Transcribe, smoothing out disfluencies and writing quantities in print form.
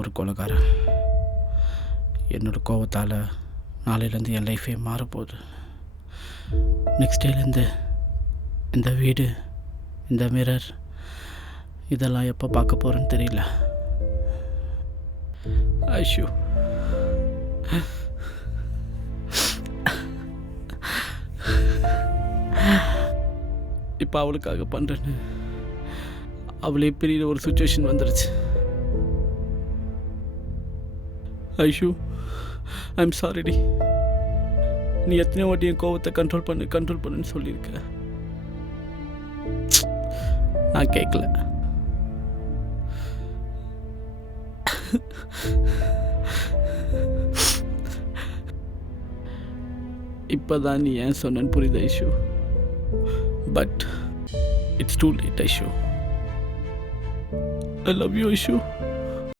ஒரு கொலைகாரன். என்னோடய கோவத்தால் நாளையிலேருந்து என் லைஃபே மாறப்போகுது. நெக்ஸ்ட் டேலேருந்து இந்த வீடு, இந்த மிரர், இதெல்லாம் எப்போ பார்க்க போகிறேன்னு தெரியல. ஐஷு, இப்போ அவளுக்காக பண்ணுறேன்னு அவளே பிரிகிற ஒரு சுச்சுவேஷன் வந்துடுச்சு. ஐஷு, ஐம் சாரிடி. நீ எத்தனையோ வாட்டி என் கோவத்தை கண்ட்ரோல் பண்ணுன்னு சொல்லியிருக்க. நான் கேட்கல. இப்போதான் நீ ஏன் சொன்னேன்னு புரியுது Aishu. But it's too late Aishu. I love you, Ishu.